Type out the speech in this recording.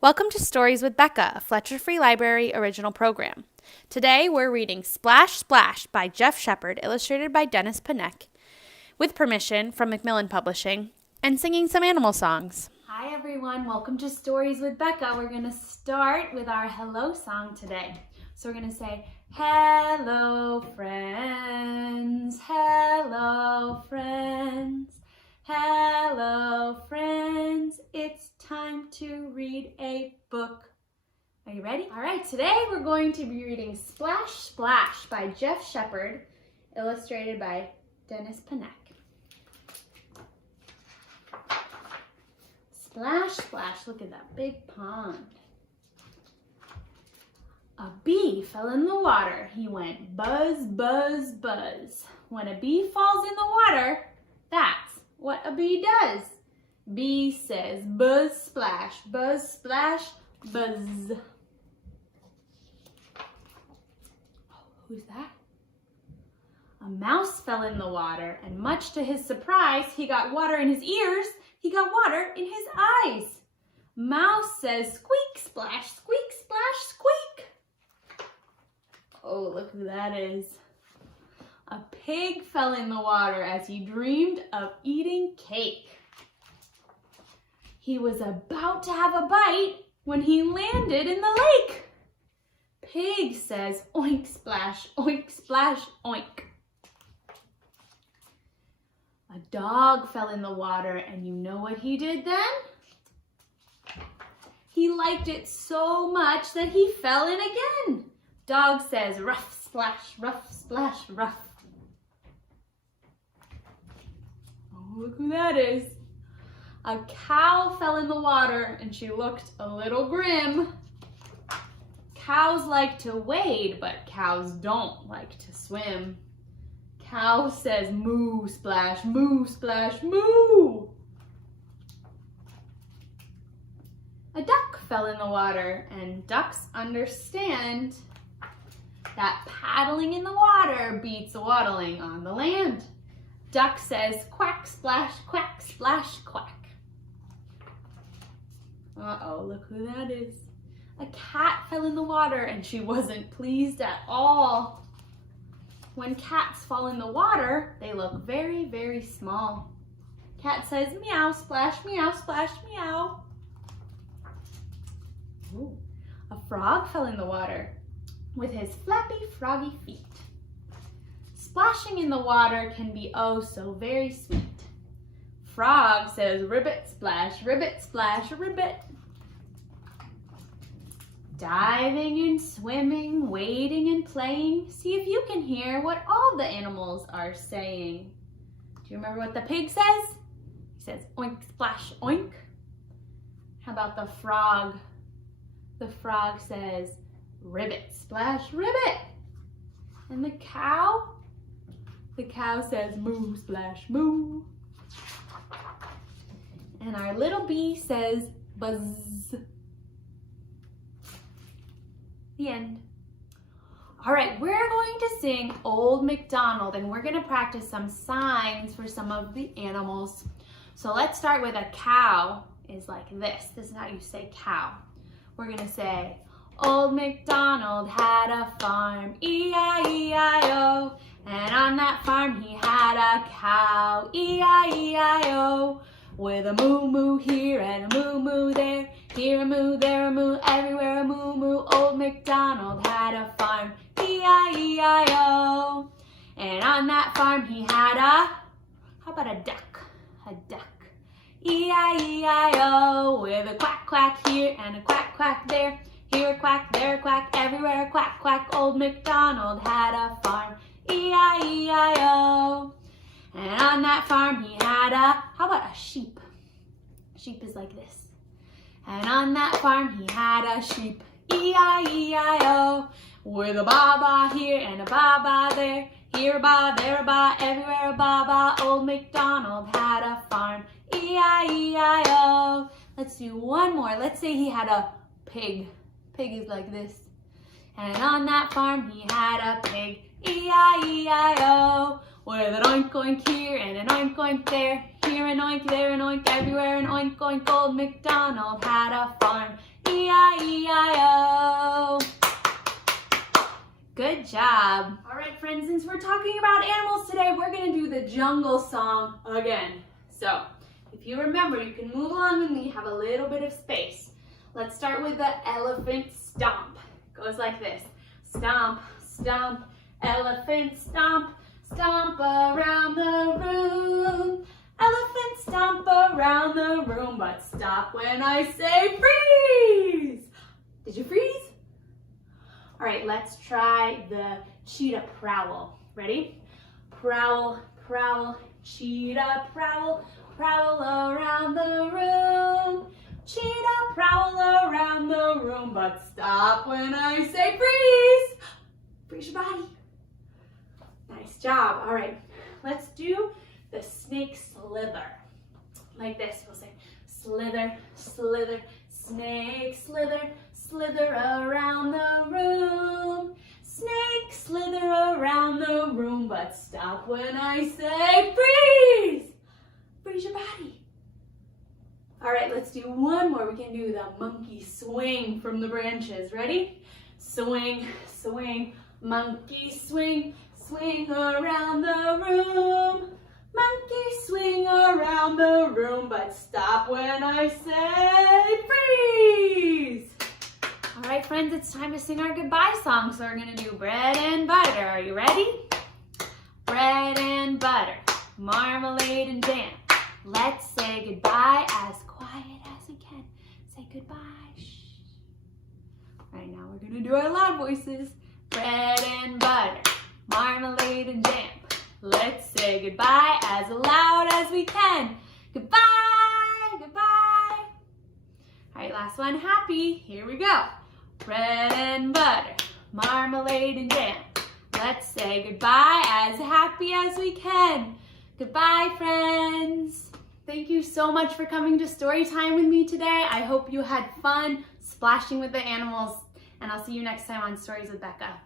Welcome to Stories with Becca, a Fletcher Free Library original program. Today we're reading Splash Splash by Jeff Sheppard, illustrated by Panek, with permission from MacMillan Publishing, and singing some animal songs. Hi everyone, welcome to Stories with Becca. We're going to start with our hello song today. So we're going to say, hello friends, hello friends. Hello friends, it's time to read a book. Are you ready? All right, today we're going to be reading Splash Splash by Jeff Sheppard, illustrated by Panek. Splash Splash, look at that big pond. A bee fell in the water. He went buzz, buzz, buzz. When a bee falls in the water, that's what a bee does. Bee says buzz splash, buzz. Oh, who's that? A mouse fell in the water, and much to his surprise, he got water in his ears, he got water in his eyes. Mouse says squeak splash, squeak splash, squeak. Oh, look who that is. A pig fell in the water as he dreamed of eating cake. He was about to have a bite when he landed in the lake. Pig says, oink splash, oink splash, oink. A dog fell in the water, and you know what he did then? He liked it so much that he fell in again. Dog says, rough splash, rough. Look who that is. A cow fell in the water and she looked a little grim. Cows like to wade, but cows don't like to swim. Cow says moo splash, moo splash, moo. A duck fell in the water, and ducks understand that paddling in the water beats waddling on the land. Duck says, quack, splash, quack. Uh-oh, look who that is. A cat fell in the water and she wasn't pleased at all. When cats fall in the water, they look very, very small. Cat says, meow, splash, meow. Ooh. A frog fell in the water with his flappy, froggy feet. Splashing in the water can be oh so very sweet. Frog says ribbit, splash, ribbit. Diving and swimming, wading and playing. See if you can hear what all the animals are saying. Do you remember what the pig says? He says oink, splash, oink. How about the frog? The frog says ribbit, splash, ribbit. And the cow? The cow says moo, splash, moo. And our little bee says buzz. The end. All right, we're going to sing Old MacDonald, and we're going to practice some signs for some of the animals. So let's start with a cow is like this. This is how you say cow. We're going to say, Old MacDonald had a farm, E-I-E-I-O. And on that farm he had a cow, E-I-E-I-O. With a moo-moo here and a moo-moo there. Here a moo, there a moo, everywhere a moo-moo. Old MacDonald had a farm, E-I-E-I-O. And on that farm he had a, how about a duck? A duck. E-I-E-I-O. With a quack, quack here and a quack, quack there. Here a quack, there a quack, everywhere a quack, quack. Old MacDonald had a farm, E-I-E-I-O. And on that farm he had a, how about a sheep? Sheep is like this. And on that farm he had a sheep, E-I-E-I-O. With a ba-ba here and a ba-ba there. Here a ba, there a ba, everywhere a ba-ba. Old MacDonald had a farm, E-I-E-I-O. Let's do one more. Let's say he had a pig. Pig is like this. And on that farm he had a pig, E-I-E-I-O. With an oink oink here and an oink oink there. Here an oink, there an oink, everywhere an oink oink. Old MacDonald had a farm, E-I-E-I-O. Good job. All right, friends, since we're talking about animals today, we're gonna do the jungle song again. So, if you remember, you can move along with me, have a little bit of space. Let's start with the elephant stomp. Goes like this. Stomp, stomp, elephant stomp, stomp around the room. Elephant stomp around the room, but stop when I say freeze. Did you freeze? All right, let's try the cheetah prowl. Ready? Prowl, prowl, cheetah prowl, prowl around the room. Cheetah prowl around the room, but stop when I say freeze. Freeze your body. Nice job. All right, let's do the snake slither. Like this, we'll say slither, slither, snake slither, slither around the room. Snake slither around the room, but stop when I say freeze. Freeze your body. All right, let's do one more. We can do the monkey swing from the branches. Ready? Swing, swing, monkey swing, swing around the room. Monkey swing around the room, but stop when I say freeze. All right, friends, it's time to sing our goodbye song. So we're gonna do bread and butter. Are you ready? Bread and butter, marmalade and jam. Let's say goodbye as quiet as we can. Say goodbye. Shh. All right, now we're gonna do our loud voices. Bread and butter, marmalade and jam. Let's say goodbye as loud as we can. Goodbye, goodbye. All right, last one, happy. Here we go. Bread and butter, marmalade and jam. Let's say goodbye as happy as we can. Goodbye, friends. Thank you so much for coming to Storytime with me today. I hope you had fun splashing with the animals, and I'll see you next time on Stories with Becca.